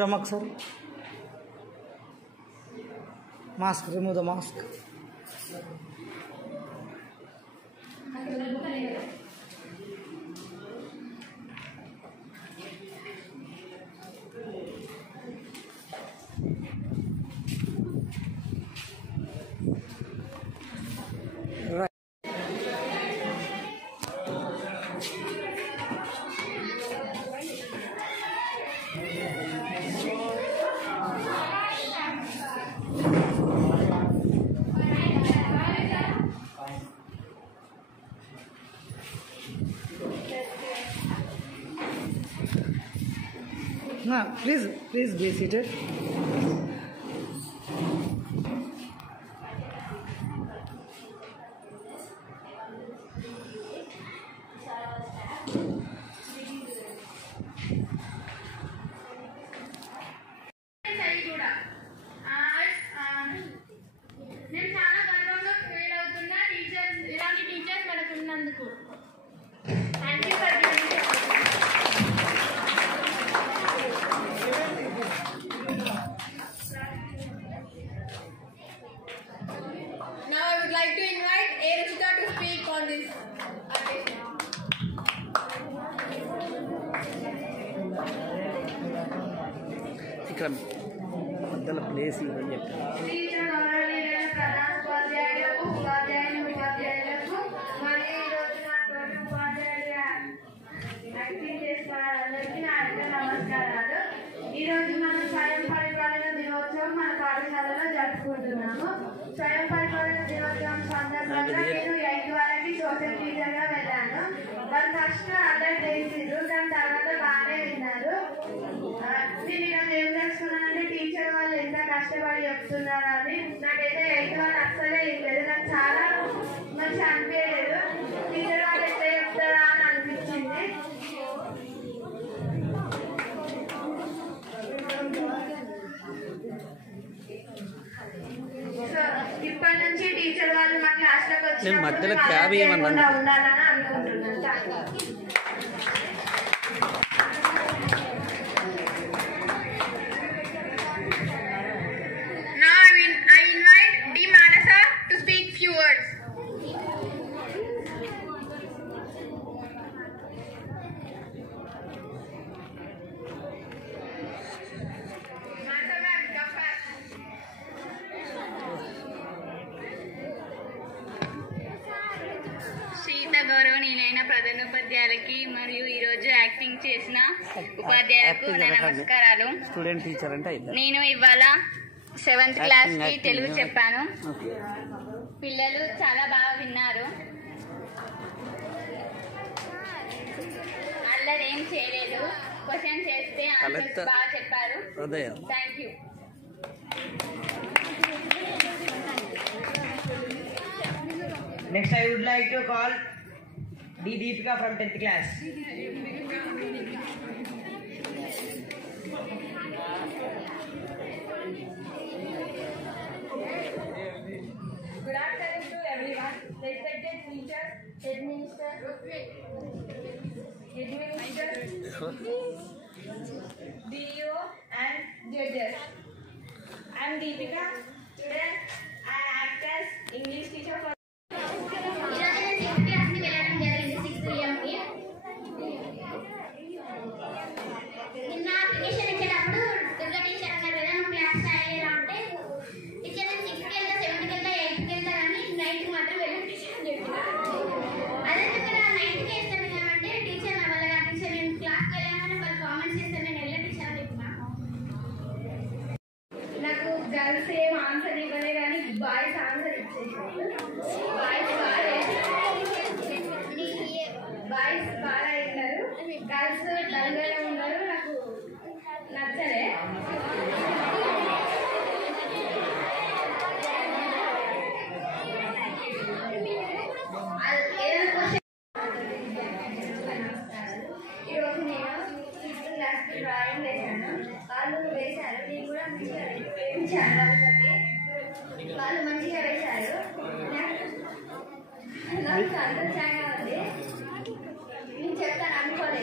Ramax sir. Mask, remove the mask. No, please be seated. నేను చాలా గర్వంగా feel అవుతున్నా టీచర్స్ ఇలాంటి టీచర్స్ మనకు ఉన్నందుకు. Thank you for giving. Now I would like to invite A. Ruchita to speak on this occasion. ఇక్కడ మధ్యలో place ఇవ్వని చెప్పారు. ఈరోజు మనం స్వయం పరిపాలన దినోత్సవం మన పాఠశాలలో జరుపుకుంటున్నాము. స్వయం పరిపాలన దినోత్సవం సందర్భంగా నేను 8 వాళ్ళకి సోషల్ టీచర్గా వెళ్ళాను. వాళ్ళు ఫస్ట్ అల్లరి చేసిండ్రు, దాని తర్వాత బాగానే విన్నారు. నేను ఈరోజు ఏం తెలుసుకున్నానంటే టీచర్ వాళ్ళు ఎంత కష్టపడి చెప్తున్నారు అని. నాకైతే 8 వాళ్ళు అస్సలే ఇవ్వలేదు, నాకు చాలా మంచి అనిపించలేదు. టీచర్ వాళ్ళు ఎట్లా చెప్తారా అని అనిపించింది. ఇప్పటి నుంచి టీచర్ వాళ్ళు మా క్లాస్లోకి వచ్చినప్పుడు ఉండాలని అనుకుంటున్నాను. Now I invite D. Manasa to speak few words. గౌరవనీయులైన ప్రధానోపాధ్యాయులకి మరియు ఈరోజు యాక్టింగ్ చేసిన ఉపాధ్యాయులకు నా నమస్కారాలు. స్టూడెంట్ టీచర్ అంటే నేను ఇవాళ 7th క్లాస్కి తెలుగు చెప్పాను. పిల్లలు చాలా బాగా విన్నారు. అల్లరి ఏం చేయలేదు. క్వశ్చన్ చేస్తే ఆన్సర్స్ బాగా చెప్పారు. Thank you. Next, I would like to call D. Deepika from 10th class. Good afternoon to everyone. Respected teachers, headmaster, DO and judges. I am Deepika. Today I act as English teacher for girls ఏం answer ఇవ్వలే కానీ boys answer ఇచ్చేసారు. Boys బాగా అయినారు, girls డల్గానే ఉన్నారు. నాకు నచ్చలే. ఈరోజు నేను 6th క్లాస్కి డ్రాయింగ్ వేశాను. వాళ్ళు వేశారు, నేను కూడా మంచిగా వేయించాను. వాళ్ళు మంచిగా వేశారు. నాకు సంతోషంగా ఉంది. నేను చెప్తాను అనుకోలేదు.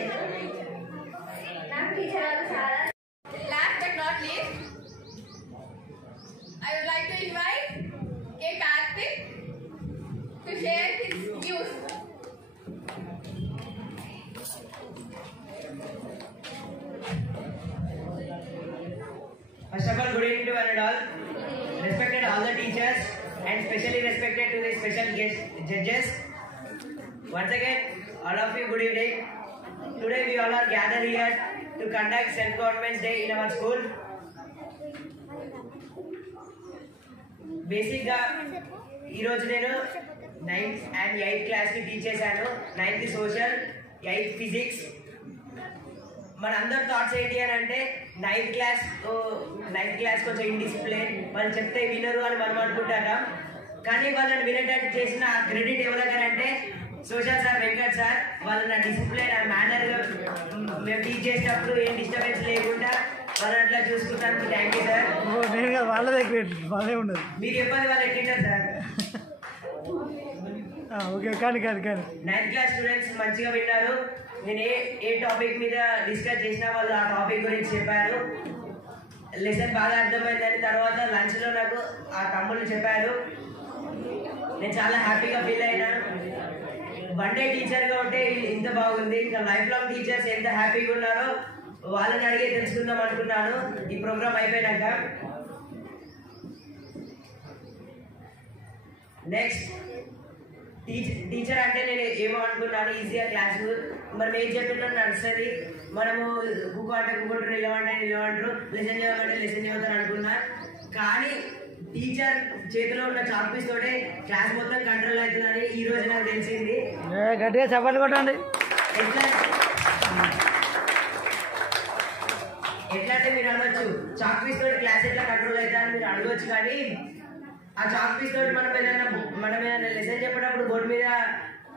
one and all. Respected all the teachers and specially respected to the special guest judges. Once again, all of you good evening. Today we all are gathered here to conduct self-government day in our school. Basic ga ee roju nenu 9th and 8th class ki teach chesanu. 9th social, 8th physics. మనందరి thoughts ఏంటి అని అంటే ninth class కొంచెం indiscipline, వాళ్ళు చెప్తే వినరు అని మనం అనుకుంటారా. కానీ వాళ్ళని వినేటట్టు చేసిన క్రెడిట్ ఎవరికనంటే సోషల్ సార్, వెంకట్ సార్. వాళ్ళు నా డిసిప్లిన్ ఆ మేనర్గా మేము టీచ్ చేసేటప్పుడు ఏం డిస్టర్బెన్స్ లేకుండా వాళ్ళని అట్లా చూసుకుంటానికి థ్యాంక్ యూ సార్. వాళ్ళదే క్రెడిట్, వాళ్ళే ఉండదు. మీరు చెప్పండి వాళ్ళు ఎట్టింటారు సార్. ఓకే, కానీ 9th క్లాస్ స్టూడెంట్స్ మంచిగా విన్నారు. నేను ఏ టాపిక్ మీద డిస్కస్ చేసినా వాళ్ళు ఆ టాపిక్ గురించి చెప్పారు. లెసన్ బాగా అర్థమైందని తర్వాత లంచ్లో నాకు ఆ తమ్ముళ్ళు చెప్పారు. నేను చాలా హ్యాపీగా ఫీల్ అయినా. వన్ డే టీచర్గా ఉంటే ఇంత బాగుంది. ఇంకా లైఫ్ లాంగ్ టీచర్స్ ఎంత హ్యాపీగా ఉన్నారో వాళ్ళని అడిగే తెలుసుకుందాం అనుకున్నాను ఈ ప్రోగ్రామ్ అయిపోయినాక. నెక్స్ట్ టీచర్ అంటే నేను ఏమో అనుకున్నాను, ఈజీగా క్లాస్ మరి ఏం చెప్పినా నడుస్తుంది. మనము కుక్క అంటే కుక్కుంటారు, నిలవంటే నిలవంటారు, లెసన్ చేయమంటే లెసన్ చదువుతారు అనుకున్నా. కానీ టీచర్ చేతిలో ఉన్న చాక్పీస్ తోటే క్లాస్ మొత్తం కంట్రోల్ అవుతుందని ఈ రోజు నాకు తెలిసింది. గట్టిగా చప్పట్లు కొట్టండి. ఎట్లా అంటే మీరు అనవచ్చు చాక్పీస్ తోటి క్లాస్ ఎట్లా కంట్రోల్ అవుతా అని మీరు అడగవచ్చు. కానీ ఆ చాక్పీస్ తోటి మనం ఏదైనా లెసన్ చెప్పినప్పుడు బోర్డు మీద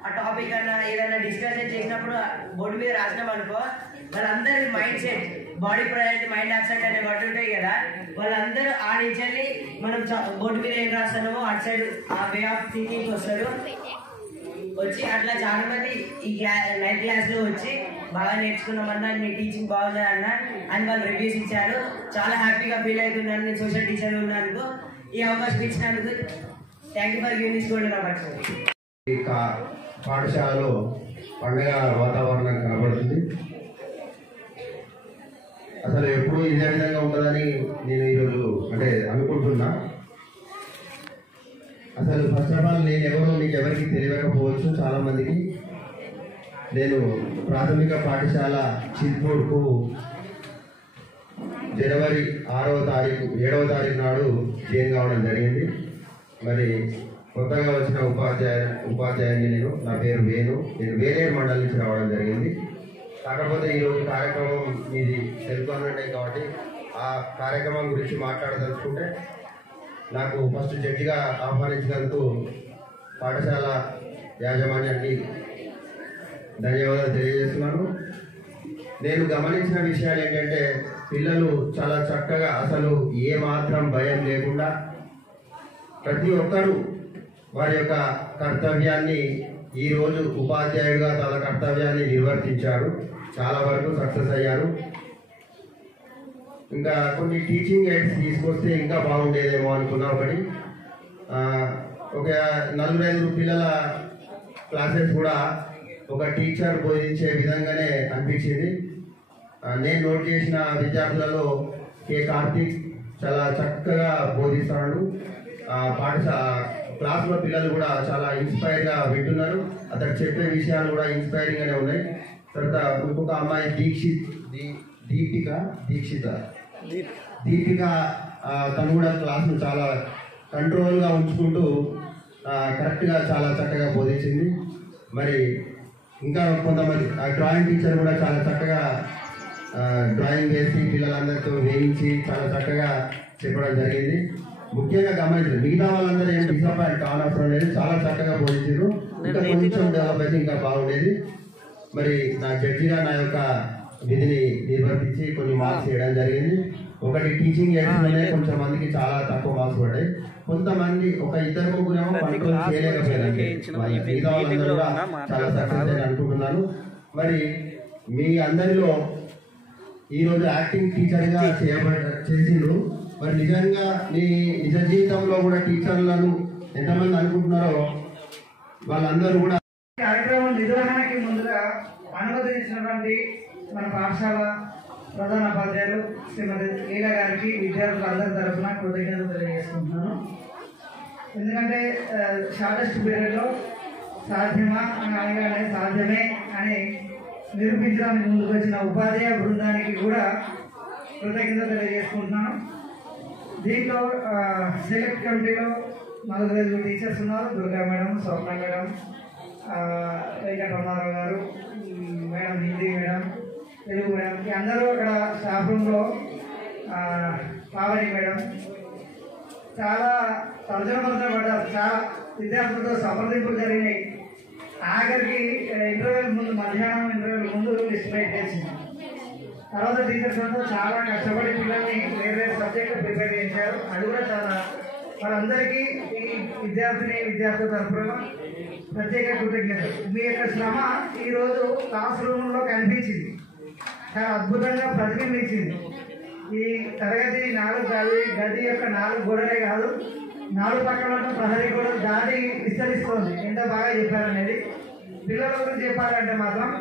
ఆ టాపిక్ అన్నా ఏదైనా డిస్కషన్ చేసినప్పుడు బోర్డు మీద రాసినాం అనుకో, వాళ్ళందరి mind set, body priority, mind absent అనే వర్డ్ ఉంటాయి కదా, వాళ్ళందరూ ఆ నుంచి మనం బోర్డు మీద ఏం రాస్తున్నామో అటు సైడ్ ఆ వే ఆఫ్ థింకింగ్ వస్తారు. వచ్చి అట్లా చాలా మంది ఈ 9th క్లాస్లో వచ్చి బాగా నేర్చుకున్నామన్నా, మీ టీచింగ్ బాగుంది అన్న అని వాళ్ళు రివ్యూస్ ఇచ్చారు. చాలా హ్యాపీగా ఫీల్ అవుతున్నాను నేను సోషల్ టీచర్ ఉన్నందుకు. ఈ అవకాశం ఇచ్చినందుకు thank you for giving this golden opportunity. పాఠశాలలో పండుగ వాతావరణం కనబడుతుంది. అసలు ఎప్పుడు ఇదే విధంగా ఉంటుందని నేను ఈరోజు అంటే అనుకుంటున్నా. అసలు ఫస్ట్ ఆఫ్ ఆల్ నేను ఎవరో మీకు ఎవరికి తెలియకపోవచ్చు చాలా మందికి. నేను ప్రాథమిక పాఠశాల చిల్పూర్కు జనవరి 7వ తారీఖు నాడు జాయిన్ కావడం జరిగింది. మరి కొత్తగా వచ్చిన ఉపాధ్యాయుని నేను, నా పేరు వేణు. నేను వేరేడు మండలం నుంచి రావడం జరిగింది. కాకపోతే ఈరోజు కార్యక్రమం మీది తెలుసుకోనండి కాబట్టి ఆ కార్యక్రమం గురించి మాట్లాడదలుచుకుంటే నాకు ఫస్ట్ జడ్జిగా ఆహ్వానించినందుకు పాఠశాల యాజమాన్యానికి ధన్యవాదాలు తెలియజేస్తున్నాను. నేను గమనించిన విషయాలు ఏంటంటే పిల్లలు చాలా చక్కగా అసలు ఏ మాత్రం భయం లేకుండా ప్రతి ఒక్కరూ వారి యొక్క కర్తవ్యాన్ని ఈరోజు ఉపాధ్యాయుడిగా తన కర్తవ్యాన్ని నిర్వర్తించారు. చాలా వరకు సక్సెస్ అయ్యారు. ఇంకా కొన్ని టీచింగ్ ఎయిడ్స్ తీసుకొస్తే ఇంకా బాగుండేదేమో అనుకున్నా. ఒకటి ఒక 4-5 పిల్లల క్లాసెస్ కూడా ఒక టీచర్ బోధించే విధంగానే అనిపించింది. నేను నోట్ చేసిన విద్యార్థులలో కే కార్తీక్ చాలా చక్కగా బోధిస్తాడు. క్లాస్లో పిల్లలు కూడా చాలా ఇన్స్పైర్గా వింటున్నారు. అతను చెప్పే విషయాలు కూడా ఇన్స్పైరింగ్గానే ఉన్నాయి. తర్వాత ఇంకొక అమ్మాయి దీపిక తను కూడా క్లాస్ను చాలా కంట్రోల్గా ఉంచుకుంటూ కరెక్ట్గా చాలా చక్కగా బోధించింది. మరి ఇంకా కొంతమంది డ్రాయింగ్ టీచర్ కూడా చాలా చక్కగా డ్రాయింగ్ వేసి పిల్లలందరితో వేయించి చాలా చక్కగా చెప్పడం జరిగింది. ముఖ్యంగా గమనించారు మిగతా వాళ్ళందరూ ఏం డిసప్పాయింట్ కానవసరం లేదు, చాలా చక్కగా బోధించారు. ఇంకా కొంచెం డెవలప్ అయితే ఇంకా బాగుండేది. మరి నా జడ్జిగా నా యొక్క విధిని నిర్వర్తించి కొన్ని మార్క్స్ వేయడం జరిగింది. ఒకటి టీచింగ్ ఎయిడ్స్లోనే కొంచెం మందికి చాలా తక్కువ మార్క్స్ పడ్డాయి. కొంతమంది ఒక 2-3 కంట్రోల్ చేయలేకపోయారంటే మిగతా వాళ్ళందరూ కూడా చాలా సక్సెస్ అని అనుకుంటున్నాను. మరి మీ అందరిలో ఈరోజు యాక్టింగ్ టీచర్గా చేసిండ్రు. మరి నిజంగా మీ నిజ జీవితంలో కూడా టీచర్లను ఎంతమంది అనుకుంటున్నారో వాళ్ళందరూ కూడా కార్యక్రమం నిర్వహణకి ముందుగా అనుమతించినటువంటి మన పాఠశాల ప్రధాన ఉపాధ్యాయులు శ్రీమతి లీల గారికి విద్యార్థులందరి తరఫున కృతజ్ఞతలు తెలియజేసుకుంటున్నాను. ఎందుకంటే షార్టెస్ట్ పీరియడ్లో సాధ్యమా అనగానే సాధ్యమే అని నిరూపించడానికి ముందుకు వచ్చిన ఉపాధ్యాయ బృందానికి కూడా కృతజ్ఞతలు తెలియజేసుకుంటున్నాను. దీంట్లో సెలెక్ట్ కమిటీలో 4 టీచర్స్ ఉన్నారు. దుర్గా మేడం, స్వర్ణ మేడం, వెంకటరామారావు గారు, madam Hindi madam, Telugu madam, అందరూ అక్కడ స్టాఫ్ రూమ్లో పావని మేడం చాలా తర్జనమర్జన పడ్డారు. చాలా విద్యార్థులతో సంప్రదింపులు జరిగినాయి. ఆఖరికి ఇంటర్వ్యూల ముందు, మధ్యాహ్నం ఇంటర్వ్యూల ముందు లిస్ట్ బయట వచ్చింది. తర్వాత టీచర్స్ అంతా చాలా కష్టపడి పిల్లల్ని వేరే సబ్జెక్టు ప్రిపేర్ చేశారు. అది కూడా చాలా వాళ్ళందరికీ ఈ విద్యార్థుల తరఫున ప్రత్యేక కృతజ్ఞతలు. మీ యొక్క శ్రమ ఈరోజు క్లాస్ రూమ్లో కనిపించింది, చాలా అద్భుతంగా ప్రతిబింబించింది. ఈ తరగతి 4 గది యొక్క 4 గోడలే కాదు, 4 పక్కల ప్రహరీ కూడా దాటి విస్తరిస్తోంది. ఎంత బాగా చెప్పారనేది పిల్లల గురించి చెప్పాలంటే మాత్రం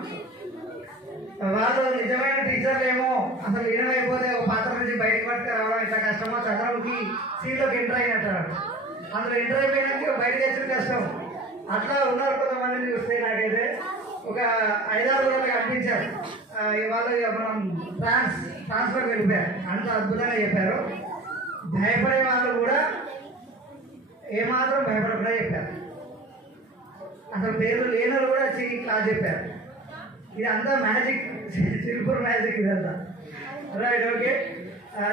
వాళ్ళు నిజమైన టీచర్లు ఏమో అసలు లీనమైపోతే ఒక పాత్ర నుంచి బయటకు పట్టుకురావడం ఇంత కష్టమో, చంద్రముఖి సీట్లోకి ఎంటర్ అయినట్టు అందులో ఎంటర్ అయిపోయినాక బయటకు వచ్చిన కష్టం. అట్లా ఉన్నారు కొంతమందిని చూస్తే నాకైతే ఒక 5-6 రోజులు కనిపించారు. వాళ్ళు మనం ట్రాన్స్ఫర్కి వెళ్ళిపోయారు. అంత అద్భుతంగా చెప్పారు. భయపడే వాళ్ళు కూడా ఏమాత్రం భయపడకుండా చెప్పారు. అసలు పేర్లు లేని కూడా వచ్చి క్లాస్ చెప్పారు. ఇదంతా మ్యాజిక్, సిల్పూర్ మ్యాజిక్ ఇదంతా. Right, okay.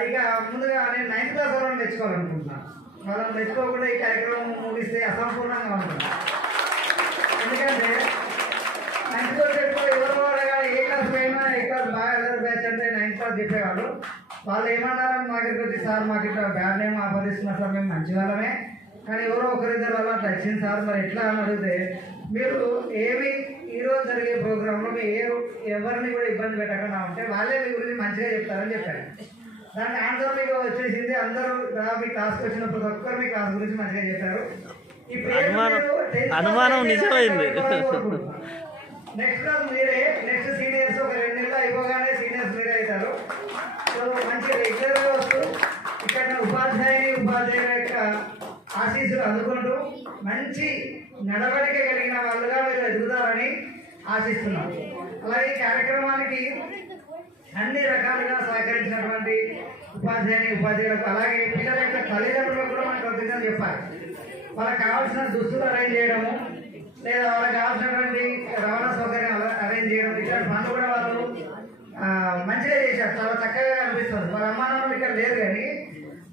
ఇక ముందుగా నేను 9th క్లాస్ వాళ్ళని తెచ్చుకోవాలనుకుంటున్నాను. వాళ్ళని తెచ్చుకోకుండా ఈ కార్యక్రమం ముగిస్తే అసంపూర్ణంగా ఉంటుంది. ఎందుకంటే 9th క్లాస్ ఎక్కువ ఎవరో అడగా ఏ క్లాస్ పోయినా ఏ క్లాస్ బాగా ఎదురు బ్యాచ్ అంటే 9th క్లాస్ చెప్పేవాళ్ళు. వాళ్ళు ఏమన్నారని మా దగ్గరికి వచ్చి, సార్ మాకు ఇట్లా బ్యాడ్ నేమ్ ఆపాదిస్తున్నారు సార్, మేము మంచి వాళ్ళమే, కానీ ఎవరో ఒకరిద్దరు వల్ల అట్లా వచ్చింది సార్, మరి ఎట్లా అని అడిగితే, మీరు ఏమి ఈరోజు జరిగే ప్రోగ్రాంలో మీరు ఎవరిని కూడా ఇబ్బంది పెట్టకుండా ఉంటే వాళ్ళే మీ గురించి మంచిగా చెప్తారని చెప్పారు. దానికి ఆన్సర్ మీకు వచ్చేసింది. అందరూ మీ క్లాస్కి వచ్చిన ప్రతి ఒక్కరు మీ క్లాస్ గురించి మంచిగా చెప్పారు. ఈ అనుమానం నిజమైంది. నెక్స్ట్ క్లాస్ మీరే, నెక్స్ట్ సీనియర్స్ ఒక 2 నెలలు అయిపోగానే సీనియర్స్ మీరే అవుతారు. సో మంచి రెగ్యులర్గా వస్తూ ఇక్కడ ఉపాధ్యాయుల యొక్క ఆశీస్సులు అందుకుంటూ మంచి నడవడిక కలిగిన వాళ్ళుగా మీరు ఎదుగుతారని ఆశిస్తున్నాం. అలాగే ఈ కార్యక్రమానికి అన్ని రకాలుగా సహకరించినటువంటి ఉపాధ్యాయులకు, అలాగే పిల్లల యొక్క తల్లిదండ్రులకు కూడా మనం కృతజ్ఞతలు చెప్పాలి. వాళ్ళకి కావాల్సిన దుస్తులు అరేంజ్ చేయడము, లేదా వాళ్ళకి కావాల్సినటువంటి రవాణా సౌకర్యం అరేంజ్ చేయడం, ఇట్లాంటి పనులు కూడా వాళ్ళు మంచిగా చేశారు. చాలా చక్కగా అనిపిస్తుంది. వాళ్ళ అమ్మానాన్నలు ఇక్కడ లేరు, కానీ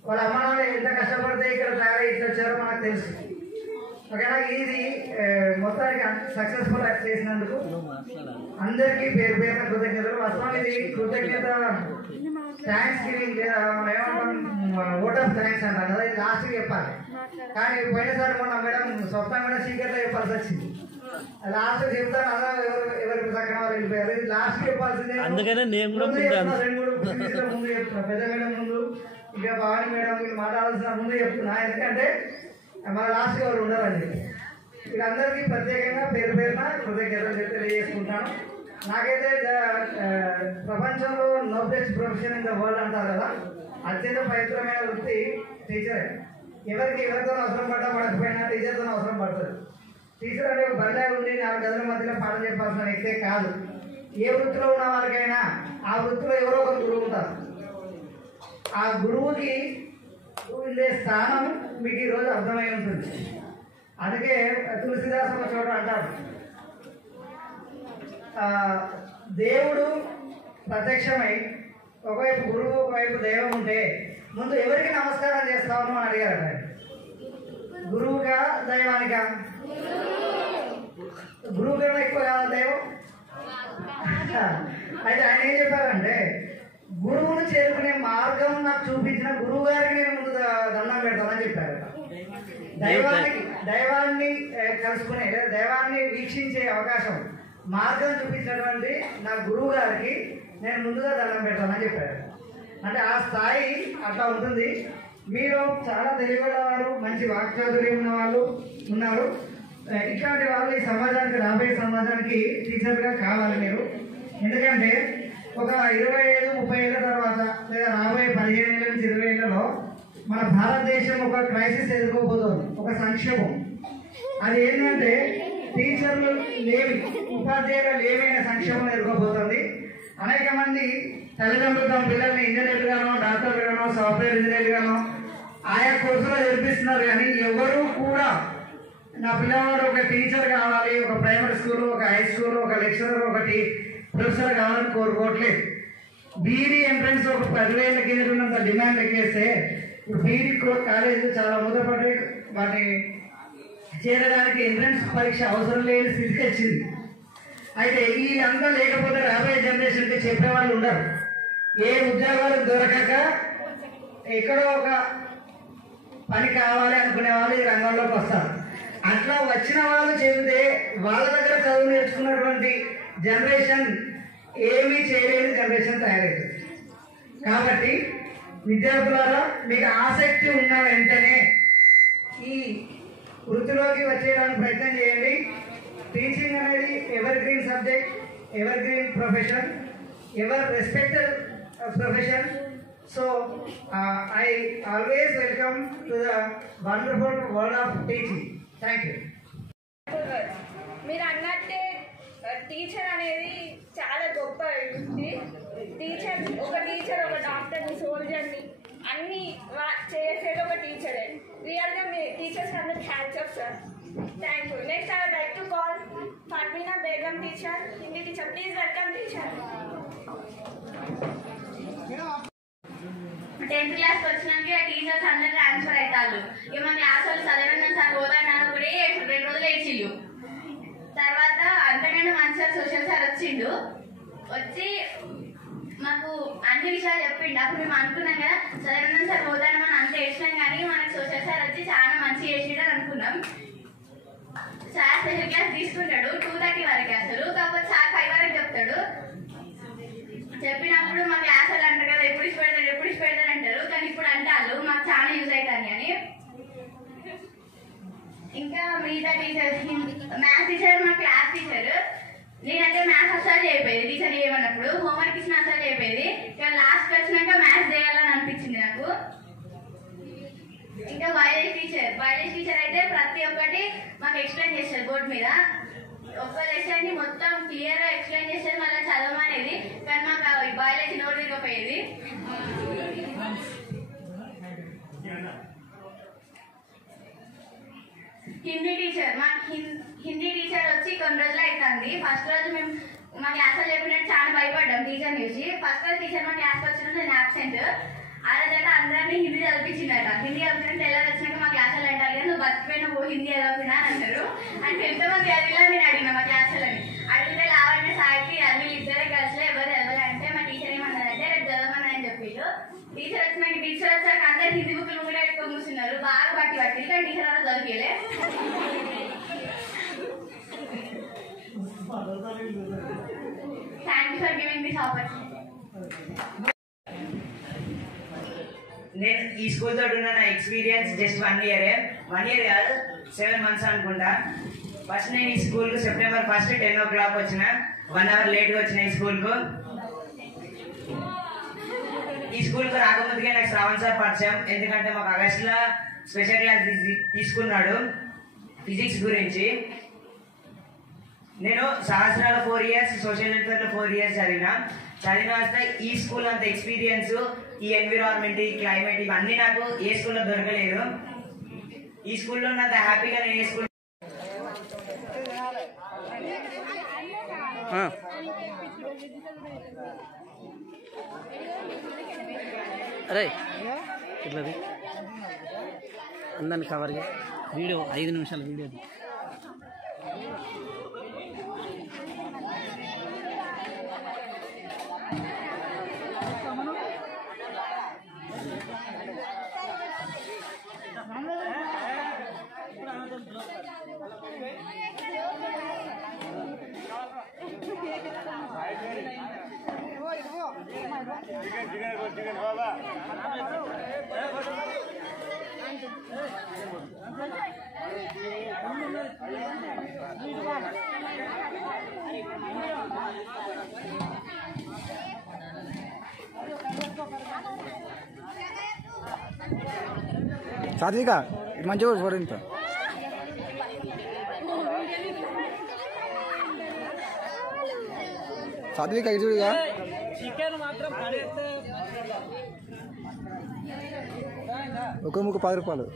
వాళ్ళ అమ్మానాన్నలు ఎంత కష్టపడితే ఇక్కడ తయారై ఇట్లా వచ్చారో మనకు తెలుసు. ఓకేనా? ఇది మొత్తానికి సక్సెస్ఫుల్ చేసినందుకు అందరికీ పేరు పేరున కృతజ్ఞతలు. వాస్తవం ఇది కృతజ్ఞత థ్యాంక్స్ గివింగ్, లేదా మనం ఏమంటాం ఓట్ ఆఫ్ థ్యాంక్స్ అంటాం కదా, ఇది లాస్ట్కి చెప్పాలి. కానీ పోయినసారి మొన్న మేడం స్వప్న మేడం సీక్రెట్లో చెప్పాల్సి వచ్చింది. లాస్ట్ చెప్తాను అలా ఎవరికి తక్కువ వాళ్ళు వెళ్ళిపోయారు. ఇది లాస్ట్ చెప్పాల్సిందే. అందుకనే నేను కూడా 2-3 ముందు చెప్తున్నా. పెద్ద మేడం ముందు, ఇంకా భవాని మేడం మీరు మాట్లాడాల్సిన ముందు చెప్తున్నా. ఎందుకంటే మన లాస్ట్ ఎవరు ఉండాలని చెప్పి వీళ్ళందరికీ ప్రత్యేకంగా పేరు పేరున కృతజ్ఞతలు తెలియజేసుకుంటాను. నాకైతే ప్రపంచంలో నోబెస్ట్ ప్రొఫెషన్ ఇన్ ద వరల్డ్ అంటారు కదా, అత్యంత పవిత్రమైన వృత్తి టీచరే. ఎవరితో అవసరం పడ్డా పడకపోయినా టీచర్తో అవసరం పడుతుంది. టీచర్ అంటే బడిలో ఉండి 4 గదుల మధ్యలో పాఠం చెప్పాల్సిన వ్యక్తే కాదు. ఏ వృత్తిలో ఉన్న వారికైనా ఆ వృత్తిలో ఎవరో ఒక గురువు ఉంటారు. ఆ గురువుకి ఉండే స్థానం మీకు ఈరోజు అర్థమై ఉంటుంది. అందుకే తులసిదాస్ ఒక చోట అంటారు, దేవుడు ప్రత్యక్షమై ఒకవైపు గురువు ఒకవైపు దైవం ఉంటే ముందు ఎవరికి నమస్కారం చేస్తావు అని అడిగారట. గురువుగా దైవానికా? గురువు కన్నా ఎక్కువ కాదా దైవం? అయితే ఆయన ఏం చెప్పారంటే, గురువును చేరుకునే మార్గం నాకు చూపించిన గురువు గారికి నేను ముందు దండం పెడతానని చెప్పారు. దైవాన్ని కలుసుకునే లేదా దైవాన్ని వీక్షించే అవకాశం మార్గం చూపించినటువంటి నా గురువు గారికి నేను ముందుగా దండం పెడతానని చెప్పారు. అంటే ఆ స్థాయి అట్లా ఉంటుంది. మీరు చాలా తెలివిగల వారు, మంచి వాక్చాతుర్యం ఉన్న వాళ్ళు ఉన్నారు. ఇట్లాంటి వాళ్ళు ఈ సమాజానికి, రాబోయే సమాజానికి టీచర్గా కావాలి మీరు. ఎందుకంటే ఒక 25-30 ఏళ్ళ తర్వాత లేదా రాబోయే 15 ఏళ్ళ నుంచి 20 ఏళ్లలో మన భారతదేశం ఒక క్రైసిస్ ఎదుర్కోబోతోంది, ఒక సంక్షోభం. అది ఏంటంటే టీచర్లు లేవి, ఉపాధ్యాయులు లేవైన సంక్షోభం ఎదుర్కోబోతోంది. అనేక మంది తల్లిదండ్రులు తమ పిల్లల్ని ఇంజనీర్గానో, డాక్టర్గానో, సాఫ్ట్వేర్ ఇంజనీర్గానో ఆయా కోర్సులో చేర్పిస్తున్నారు. కానీ ఎవరు కూడా నా పిల్లవాడు ఒక టీచర్ కావాలి, ఒక ప్రైమరీ స్కూల్, ఒక హై స్కూల్, ఒక లెక్చరర్, ఒకటి ప్రొఫెసర్ కావాలని కోరుకోవట్లేదు. బీఈడీ ఎంట్రన్స్ ఒక 10,000 కింద ఉన్నంత డిమాండ్ ఎక్కేస్తే ఇప్పుడు బీఈడీ కాలేజీలు చాలా మూతపడి వాటిని చేరడానికి ఎంట్రన్స్ పరీక్ష అవసరం లేని స్థితికి వచ్చింది. అయితే వీళ్ళంతా లేకపోతే రాబోయే జనరేషన్కి చెప్పేవాళ్ళు ఉండరు. ఏ ఉద్యోగాలు దొరకక ఎక్కడో ఒక పని కావాలి అనుకునే వాళ్ళు ఈ రంగంలోకి వస్తారు. అట్లా వచ్చిన వాళ్ళు చెబితే వాళ్ళ దగ్గర చదువు నేర్చుకున్నటువంటి జనరేషన్ ఏమీ చేయలేని జనరేషన్ తయారవుతుంది. కాబట్టి విద్యార్థులారా, మీకు ఆసక్తి ఉన్న వెంటనే ఈ వృత్తిలోకి వచ్చేయడానికి ప్రయత్నం చేయండి. టీచింగ్ అనేది ever green subject, ever green profession, ever respected profession. So I always welcome to the wonderful world of teaching. Thank you. మీరు అన్నట్టే టీచర్ అనేది చాలా గొప్ప వృత్తి. ఒక టీచర్ ఒక డాక్టర్ని, సోల్జర్ని అన్ని చేసేది ఒక టీచరే. రియల్గా మీ టీచర్స్ అందరికి hats off sir. Thank you. Next I would like to call Farmina Begum teacher, Hindi teacher. Please welcome teacher. 10th క్లాస్కి వచ్చినాక టీచర్స్ అందరు ట్రాన్స్ఫర్ అవుతారు. ఇక మన క్లాస్ వాళ్ళు చదవడం సార్ పోతాన్నారు కూడా 2 రోజులు ఏడ్చిళ్ళు. తర్వాత అంతకంటే మంచి సార్ సోషల్ సార్ వచ్చిండు. వచ్చి మాకు అన్ని విషయాలు చెప్పిండు. అప్పుడు మేము అనుకున్నాం కదా చదవడం సార్ పోతాను మనం అంత ఏడ్చినాం, కానీ మనకు సోషల్ సార్ వచ్చి చాలా మంచి చేసిండు అని అనుకున్నాం. సార్ స్పెషల్ క్లాస్ తీసుకుంటాడు 2:30 వరకు అసలు, కాకపోతే సార్ 5 వరకు చెప్తాడు. చెప్పినప్పుడు మా క్లాస్ వాళ్ళు అంటారు కదా ఎప్పుడు ఇష్టపడతారు అంటారు, కానీ ఇప్పుడు అంటారు మాకు చాలా యూజ్ అవుతాయి అని. ఇంకా మిగతా టీచర్స్, మ్యాథ్స్ టీచర్ మా క్లాస్ టీచర్. నేనంటే మ్యాథ్స్ అసలు చేయకపోయేది, టీచర్ చేయమన్నప్పుడు హోంవర్క్ ఇచ్చిన అసలు చేయకపోయేది. ఇక లాస్ట్ వచ్చినాక మ్యాథ్స్ చేయాలని అనిపించింది నాకు. ఇంకా బయాలజీ టీచర్ అయితే ప్రతి ఒక్కటి మాకు ఎక్స్ప్లెయిన్ చేస్తారు బోర్డు మీద. ఒక్క లెసన్ ని మొత్తం క్లియర్ గా ఎక్స్ప్లెయిన్ చేసేది, మళ్ళీ చదవమనేది. కానీ మాకు బయాలజీ నోట్ తిరిగిపోయేది. హిందీ టీచర్ వచ్చి కొన్ని రోజులు అవుతుంది. ఫస్ట్ రోజు మేము మా క్లాస్ లో చెప్పినట్టు చాలా భయపడ్డాం టీచర్ చూసి. ఫస్ట్ రోజు టీచర్ మా క్లాస్కి వచ్చిన నేను అబ్సెంట్. ఆ రోజైతే అందరినీ హిందీ చదివించిందట. హిందీ చదివినట్టు ఎలా వచ్చినాక మా క్లాస్ వాళ్ళు అంటారు కదా నువ్వు బతికిపోయినా హిందీ చదవకుండా అని అంటారు. అంటే ఎంతమంది చదివిలా నేను అడిగిన మా క్లాస్ వాళ్ళని. అడిగితే లావణ్య సాయికి అన్ని ఇద్దరే కలిసి ఎవరు చదవాలి అంటే మా టీచర్ ఏమన్నారంటే రేపు చదవమని చెప్పిండు. టీచర్ వచ్చాక అందరు హిందీ బుక్లు కూడా ఎక్కువ కూర్చున్నారు. బాగా బట్టి కానీ టీచర్ అలా చదివేలే. Thank you for giving this opportunity. నేను ఈ స్కూల్ తోటి ఉన్న నా ఎక్స్పీరియన్స్ జస్ట్ 1 ఇయర్ కాదు 7 months అనుకుంటా. ఫస్ట్ నేను ఈ స్కూల్కు September 1 10 o'clock వచ్చిన, 1 hour లేట్గా వచ్చిన ఈ స్కూల్కు. ఈ స్కూల్కు రాకముందుకే నాకు శ్రావణ్ సార్ పరిచయం. ఎందుకంటే మాకు ఆగస్టులో స్పెషల్ క్లాస్ తీసుకున్నాడు ఫిజిక్స్ గురించి. నేను సహస్రాల 4 years, సోషల్ వెల్ఫేర్లో 4 years చదివిన వస్తే ఈ స్కూల్ అంత ఎక్స్పీరియన్స్, ఈ ఎన్విరాన్మెంట్, ఈ క్లైమేట్ ఇవన్నీ నాకు ఏ స్కూల్లో దొరకలేదు. ఈ స్కూల్లో ఉన్నంత హ్యాపీగా నేను ఏ స్కూల్ అరే ఇట్లది అందరిని కవర్ వీడియో 5 నిమిషాల వీడియో. సాత్విక మంచిగా ఫోటో ఇంత సాత్విక ఇటుగా చికెన్ మాత్రం పడేస్తే ఒక ముక్క 10 రూపాయలు.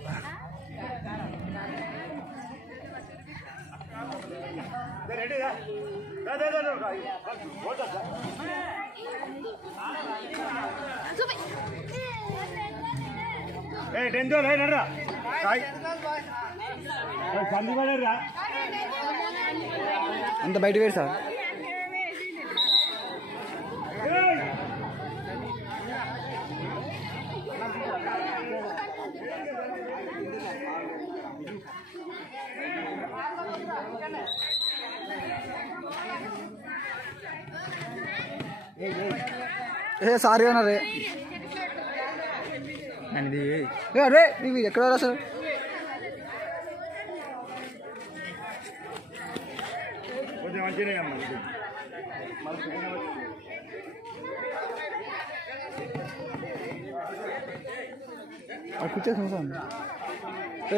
అంత బయట వేరు సార్. ఏ సారీ అన్నారే అరే ఇవి ఎక్కడ అసలు కూర్చోండి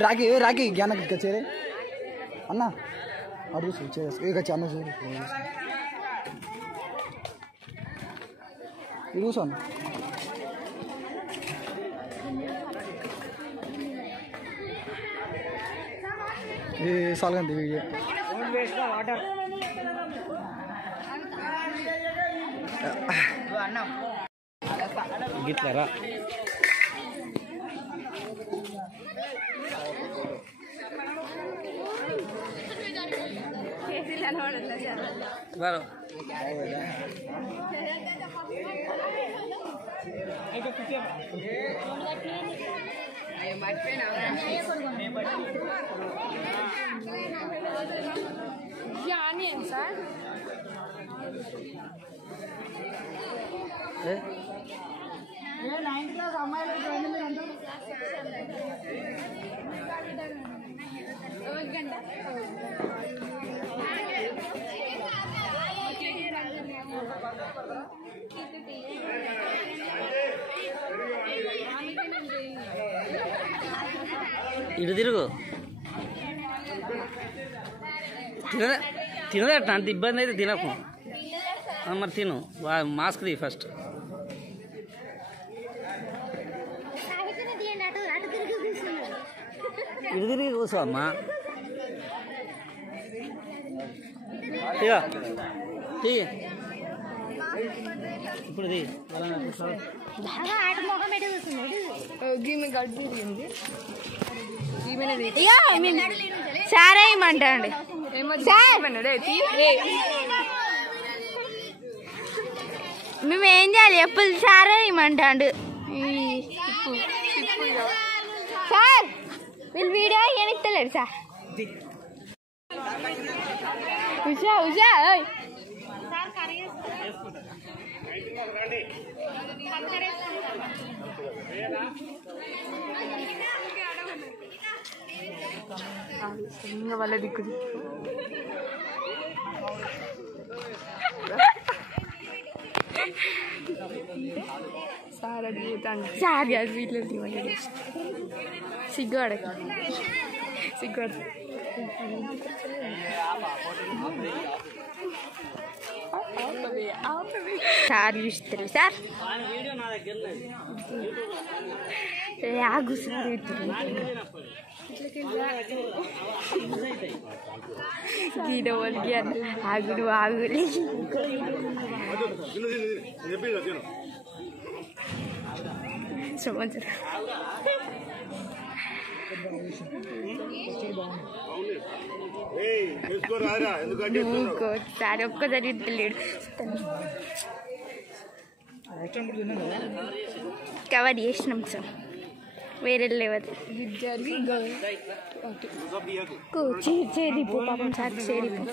రాకి రాకి జ్ఞానకి కచేరే అన్న అడుగు ఇక అన్న చూడు కూర్చోండి. సాల్గండి వాటర్ గిట్లరా సార్ ఇటు తిరుగు తినదట అంత ఇబ్బంది అయితే తినకు మరి తిను మాస్క్ తీ ఫస్ట్ ఇటు తిరిగి కూర్చో అమ్మా ఇప్పుడు సారే ఏమంటాండి మేము ఏం చేయాలి ఎప్పుడు సారే ఏమంటాడు సార్ వీళ్ళు వీడియో ఎనిస్తలేరు సార్ ఉషా ఉషా వాళ్ళ దిక్కు సార్ అడుగుతాను సార్ అది వీటిలో తీవండి సిగ్గు అడగ సిగ్గు అడగ సార్ చూస్తారు సార్ ఆగు సార్ గీడవల్కి ఆగుడు ఆగులే సంవత్సరం సార్ ఒక్కసారి తెలియడు కవర్ చేసినాం సార్ వేరే లేవదు చేరిపో పాపం సార్ చేరిపో